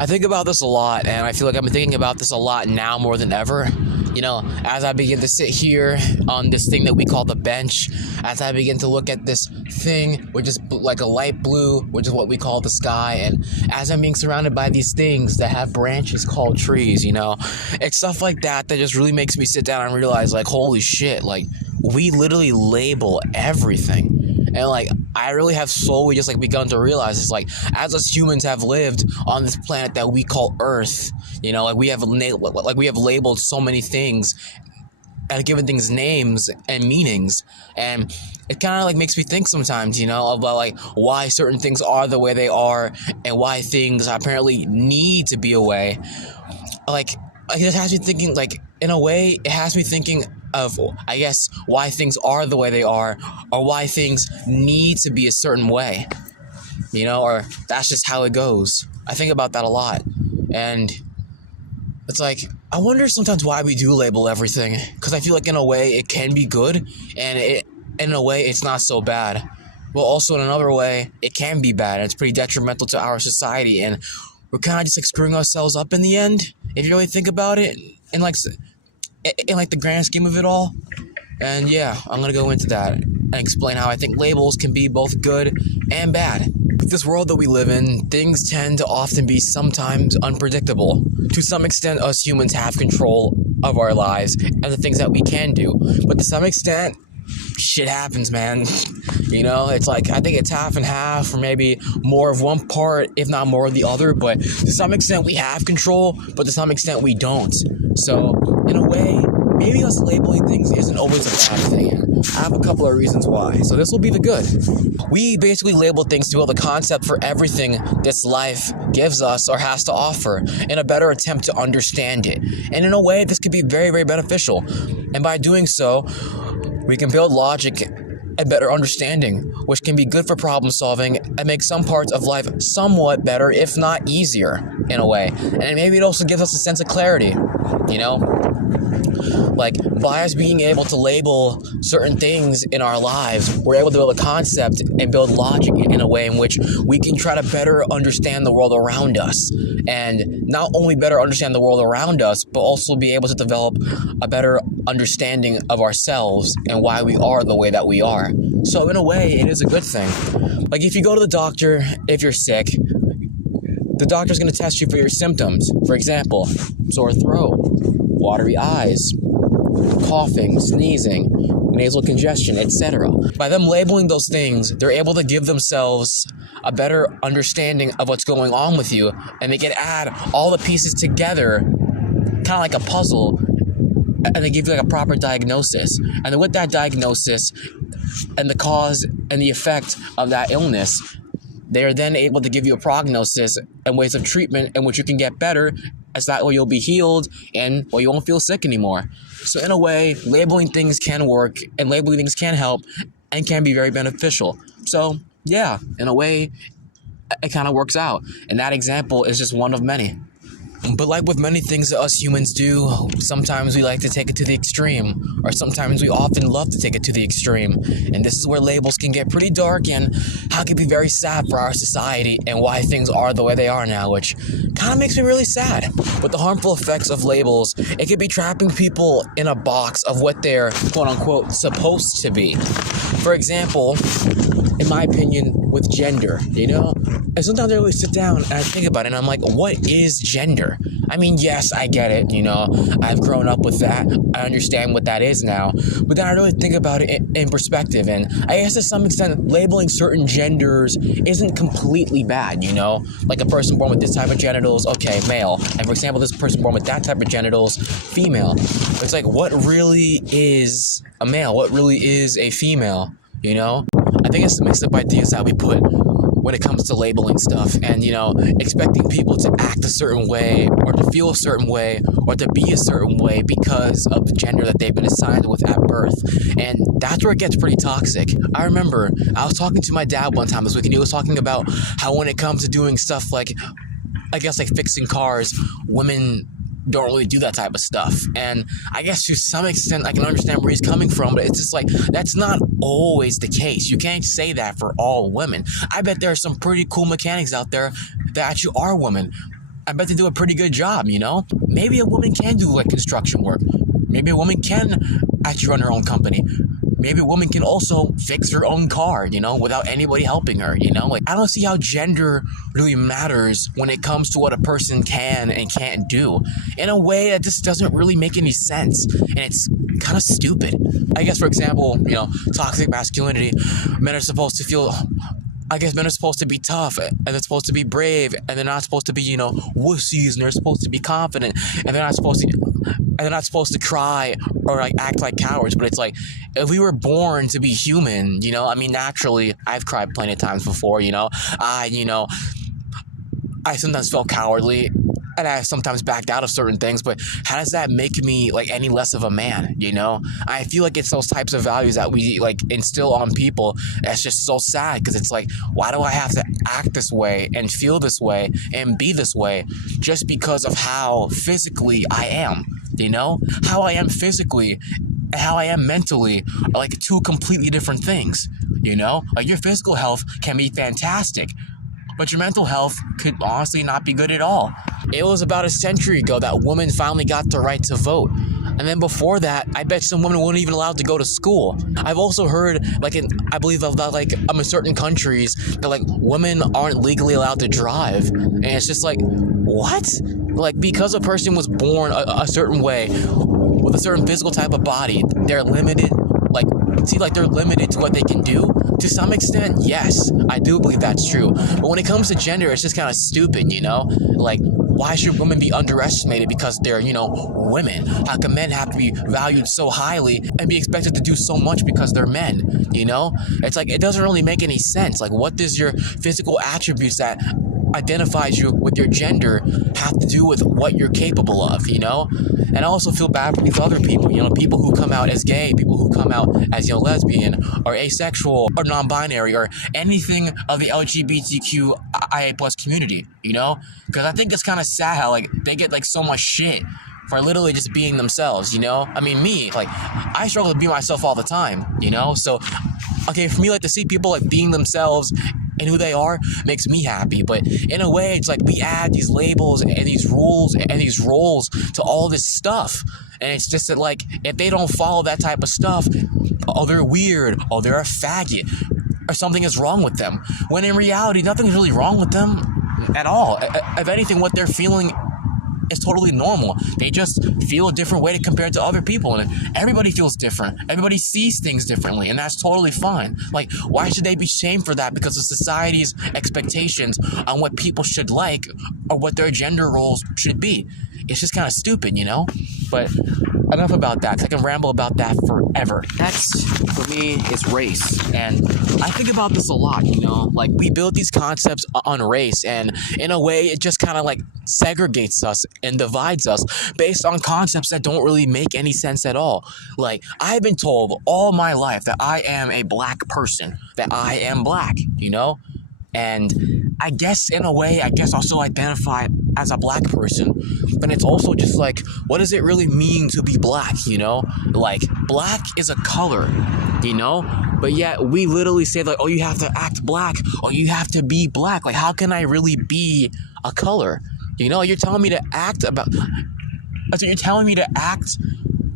I think about this a lot, and I feel like I've been thinking about this a lot now more than ever. You know, as I begin to sit here on this thing that we call the bench, as I begin to look at this thing, which is like a light blue, which is what we call the sky, and as I'm being surrounded by these things that have branches called trees, you know, it's stuff like that that just really makes me sit down and realize, like, holy shit, like, we literally label everything. And like, I really have slowly just like begun to realize it's like, as us humans have lived on this planet that we call Earth, you know, like we have labeled so many things and given things names and meanings, and it kind of like makes me think sometimes, you know, about like why certain things are the way they are and why things apparently need to be a way. Like, it just has me thinking, like, in a way, it has me thinking of, I guess, why things are the way they are, or why things need to be a certain way, you know, or that's just how it goes. I think about that a lot, and it's like, I wonder sometimes why we do label everything, because I feel like in a way it can be good, and in a way it's not so bad. Well, also in another way, it can be bad, and it's pretty detrimental to our society, and we're kind of just like screwing ourselves up in the end, if you really think about it, in like the grand scheme of it all. And yeah, I'm gonna go into that and explain how I think labels can be both good and bad. With this world that we live in, things tend to often be sometimes unpredictable. To some extent, us humans have control of our lives and the things that we can do, but to some extent, shit happens, man. You know, it's like, I think it's half and half, or maybe more of one part, if not more of the other, but to some extent we have control, but to some extent we don't. So, in a way, maybe us labeling things isn't always a bad thing. I have a couple of reasons why, so this will be the good. We basically label things to build a concept for everything this life gives us or has to offer, in a better attempt to understand it. And in a way, this could be very, very beneficial. And by doing so, we can build logic and better understanding, which can be good for problem solving and make some parts of life somewhat better, if not easier, in a way. And maybe it also gives us a sense of clarity, you know? Like, by us being able to label certain things in our lives, we're able to build a concept and build logic in a way in which we can try to better understand the world around us. And not only better understand the world around us, but also be able to develop a better understanding of ourselves and why we are the way that we are. So in a way, it is a good thing. Like, if you go to the doctor, if you're sick, the doctor's going to test you for your symptoms. For example, sore throat, watery eyes, coughing, sneezing, nasal congestion, etc. By them labeling those things, they're able to give themselves a better understanding of what's going on with you, and they can add all the pieces together, kind of like a puzzle, and they give you like a proper diagnosis. And then with that diagnosis and the cause and the effect of that illness, they are then able to give you a prognosis and ways of treatment in which you can get better, as that way you'll be healed and well, you won't feel sick anymore. So in a way, labeling things can work, and labeling things can help and can be very beneficial. So yeah, in a way, it kind of works out. And that example is just one of many. But like with many things that us humans do, sometimes we like to take it to the extreme, or sometimes we often love to take it to the extreme. And this is where labels can get pretty dark, and how it can be very sad for our society and why things are the way they are now, which kind of makes me really sad. But the harmful effects of labels, it could be trapping people in a box of what they're quote-unquote supposed to be. For example, in my opinion, with gender, you know? And sometimes I really sit down and I think about it, and I'm like, what is gender? I mean, yes, I get it, you know, I've grown up with that, I understand what that is now, but then I really think about it in perspective, and I guess to some extent, labeling certain genders isn't completely bad, you know? Like a person born with this type of genitals, okay, male, and for example, this person born with that type of genitals, female. It's like, what really is a male? What really is a female, you know? I think it's the mixed up ideas that we put when it comes to labeling stuff, and, you know, expecting people to act a certain way or to feel a certain way or to be a certain way because of the gender that they've been assigned with at birth. And that's where it gets pretty toxic. I remember I was talking to my dad one time this week, and he was talking about how when it comes to doing stuff like, I guess, like fixing cars, women don't really do that type of stuff. And I guess to some extent I can understand where he's coming from, but it's just like, that's not always the case. You can't say that for all women. I bet there are some pretty cool mechanics out there that actually are women. I bet they do a pretty good job, you know? Maybe a woman can do like construction work. Maybe a woman can actually run her own company. Maybe a woman can also fix her own car, you know, without anybody helping her, you know? Like, I don't see how gender really matters when it comes to what a person can and can't do. In a way that just doesn't really make any sense. And it's kind of stupid. I guess, for example, you know, toxic masculinity, men are supposed to feel... I guess men are supposed to be tough, and they're supposed to be brave, and they're not supposed to be, you know, wussies, and they're supposed to be confident, and they're not supposed to cry or like act like cowards. But it's like, if we were born to be human, you know, I mean, naturally, I've cried plenty of times before, you know, I sometimes felt cowardly, and I sometimes backed out of certain things, but how does that make me like any less of a man, you know? I feel like it's those types of values that we like instill on people. That's just so sad, because it's like, why do I have to act this way and feel this way and be this way just because of how physically I am, you know? How I am physically and how I am mentally are like two completely different things, you know? Like, your physical health can be fantastic, but your mental health could honestly not be good at all. It was about a century ago that women finally got the right to vote. And then before that, I bet some women weren't even allowed to go to school. I've also heard, like, I believe that, like, in certain countries, that, like, women aren't legally allowed to drive. And it's just like, what? Like, because a person was born a certain way, with a certain physical type of body, they're limited. Like, they're limited to what they can do. To some extent, yes, I do believe that's true. But when it comes to gender, it's just kind of stupid, you know? Like, why should women be underestimated because they're, you know, women? How come men have to be valued so highly and be expected to do so much because they're men, you know? It's like, it doesn't really make any sense. Like, what does your physical attributes that identifies you with your gender have to do with what you're capable of, you know? And I also feel bad for these other people, you know, people who come out as gay, people who come out as, you know, lesbian or asexual or non-binary or anything of the LGBTQIA plus community, you know? Because I think it's kind of sad how, like, they get, like, so much shit for literally just being themselves, you know? I mean, me, like, I struggle to be myself all the time, you know? So, okay, for me, like, to see people, like, being themselves and who they are makes me happy. But in a way, it's like we add these labels and these rules and these roles to all this stuff. And it's just that, like, if they don't follow that type of stuff, oh, they're weird, oh, they're a faggot, or something is wrong with them. When in reality, nothing's really wrong with them at all. If anything, what they're feeling is totally normal. They just feel a different way compared to other people, and everybody feels different. Everybody sees things differently, and that's totally fine. Like, why should they be shamed for that because of society's expectations on what people should like or what their gender roles should be? It's just kind of stupid, you know? But enough about that, 'cause I can ramble about that forever. Next, for me, is race. And I think about this a lot, you know? Like, we build these concepts on race, and in a way, it just kind of, like, segregates us and divides us based on concepts that don't really make any sense at all. Like, I've been told all my life that I am a black person, that I am black, you know? And I guess in a way, I guess I'll still identify as a black person, but it's also just like, what does it really mean to be black, you know? Like, black is a color, you know? But yet we literally say, like, oh, you have to act black, or you have to be black. Like, how can I really be a color? You know, you're telling me to act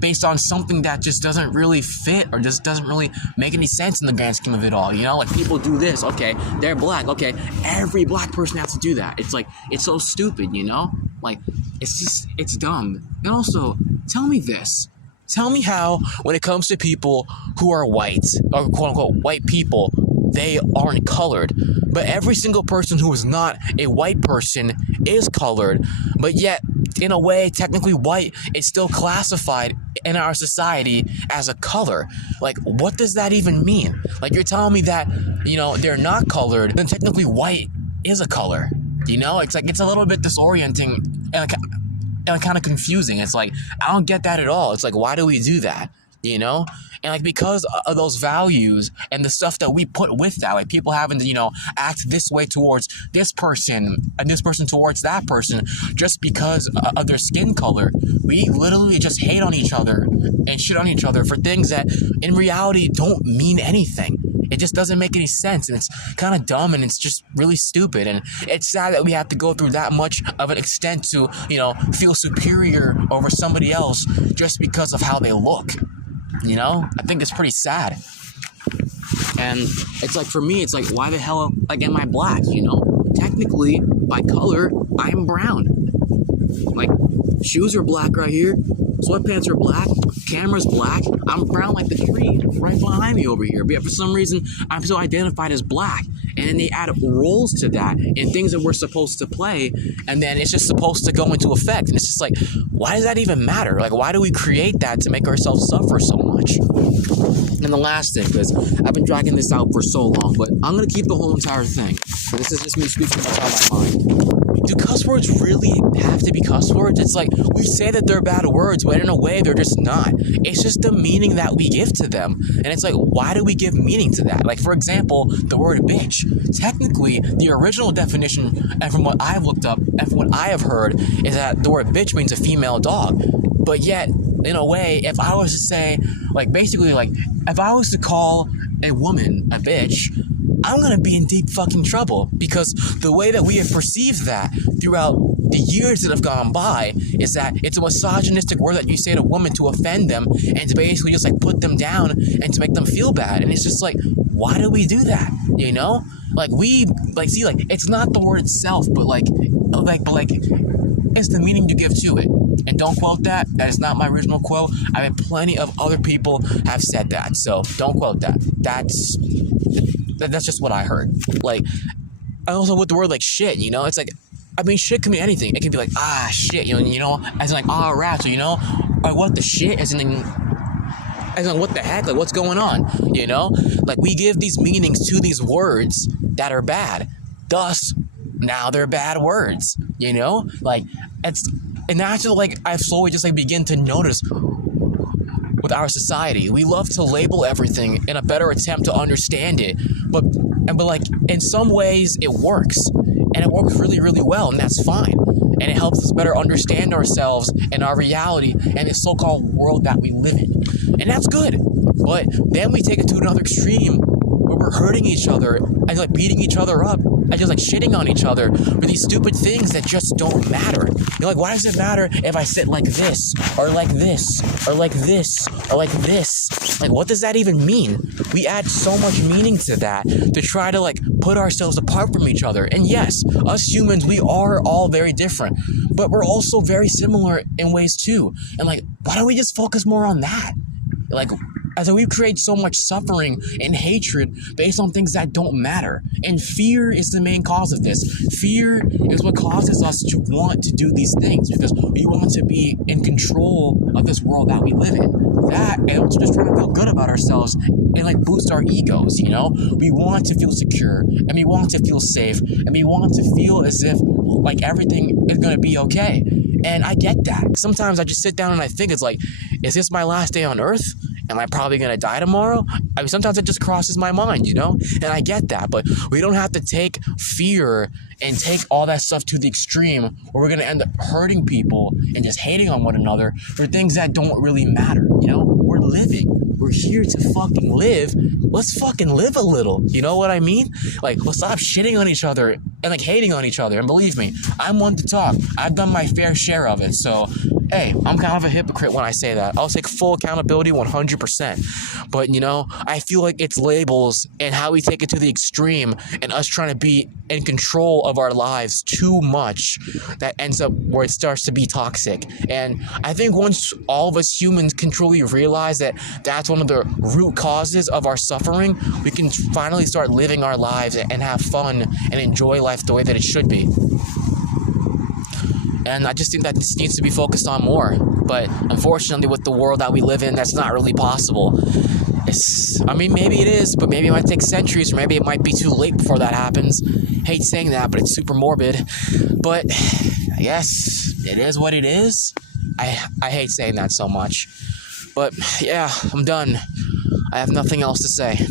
based on something that just doesn't really fit or just doesn't really make any sense in the grand scheme of it all, you know? Like, people do this, okay, they're black, okay, every black person has to do that. It's like, it's so stupid, you know? Like, it's dumb. And also, tell me this. Tell me how, when it comes to people who are white, or quote-unquote white people, they aren't colored. But every single person who is not a white person is colored, but yet, in a way, technically white is still classified in our society as a color. Like, what does that even mean? Like, you're telling me that, you know, they're not colored, then technically white is a color. You know, it's like, it's a little bit disorienting and kind of confusing. It's like, I don't get that at all. It's like, why do we do that? you know? And like because of those values and the stuff that we put with that, like people having to, act this way towards this person and this person towards that person just because of their skin color, we literally just hate on each other and shit on each other for things that in reality don't mean anything. It just doesn't make any sense, and it's kind of dumb, and it's just really stupid, and it's sad that we have to go through that much of an extent to, feel superior over somebody else just because of how they look. I think it's pretty sad. And it's like, for me, it's like, why the hell, like, am I black, Technically, by color, I'm brown. Like, shoes are black right here, sweatpants are black, camera's black, I'm brown like the tree right behind me over here, but yet for some reason, I'm still identified as black. And then they add roles to that and things that we're supposed to play, and then it's just supposed to go into effect. And it's just like, why does that even matter? Like, why do we create that to make ourselves suffer so much? And the last thing, because I've been dragging this out for so long, but I'm going to keep the whole entire thing. This is just me speaking what's on my mind. Do cuss words really have to be cuss words? It's like, we say that they're bad words, but in a way, they're just not. It's just the meaning that we give to them. And it's like, why do we give meaning to that? Like, for example, the word bitch. Technically, the original definition, and from what I've looked up, and from what I have heard, is that the word bitch means a female dog. But yet, in a way, if I was to say, like, basically, like, if I was to call a woman a bitch, I'm going to be in deep fucking trouble, because the way that we have perceived that throughout the years that have gone by is that it's a misogynistic word that you say to a woman to offend them and to basically just like put them down and to make them feel bad. And it's just like, why do we do that? Like it's not the word itself, but it's the meaning you give to it. And don't quote that. That is not my original quote. I mean, plenty of other people have said that. So don't quote that. That's just what I heard. Like, and also with the word like shit, it's like, I mean, shit can be anything. It can be like, shit, as in like, rap, so, or what the shit, as in what the heck, like, what's going on, Like, we give these meanings to these words that are bad. Thus, now they're bad words, Like, and that's just like, I've slowly just like begin to notice with our society. We love to label everything in a better attempt to understand it, but like, in some ways it works, and it works really, really well, and that's fine, and it helps us better understand ourselves and our reality and the so-called world that we live in, and that's good. But then we take it to another extreme where we're hurting each other and like beating each other up and just like shitting on each other for these stupid things that just don't matter. You're like, why does it matter if I sit like this, or like this, or like this, or like this? Like, what does that even mean? We add so much meaning to that to try to like put ourselves apart from each other. And yes, us humans, we are all very different, but we're also very similar in ways too. And like, why don't we just focus more on that? Like, as we create so much suffering and hatred based on things that don't matter. And fear is the main cause of this. Fear is what causes us to want to do these things, because we want to be in control of this world that we live in. That, and also just trying to feel good about ourselves and like boost our egos, We want to feel secure, and we want to feel safe, and we want to feel as if like everything is going to be okay. And I get that. Sometimes I just sit down and I think, it's like, is this my last day on earth? Am I probably going to die tomorrow? I mean, sometimes it just crosses my mind, And I get that, but we don't have to take fear and take all that stuff to the extreme where we're going to end up hurting people and just hating on one another for things that don't really matter, We're living. We're here to fucking live. Let's fucking live a little. You know what I mean? Like, let's stop shitting on each other and like hating on each other. And believe me, I'm one to talk. I've done my fair share of it. So, hey, I'm kind of a hypocrite when I say that. I'll take full accountability 100%. But, I feel like it's labels and how we take it to the extreme and us trying to be in control of our lives too much that ends up where it starts to be toxic. And I think once all of us humans can truly realize that that's one of the root causes of our suffering, we can finally start living our lives and have fun and enjoy life the way that it should be. And I just think that this needs to be focused on more. But unfortunately, with the world that we live in, that's not really possible. Maybe it is, but maybe it might take centuries, or maybe it might be too late before that happens. Hate saying that, but it's super morbid. But I guess it is what it is. I hate saying that so much. But yeah, I'm done. I have nothing else to say.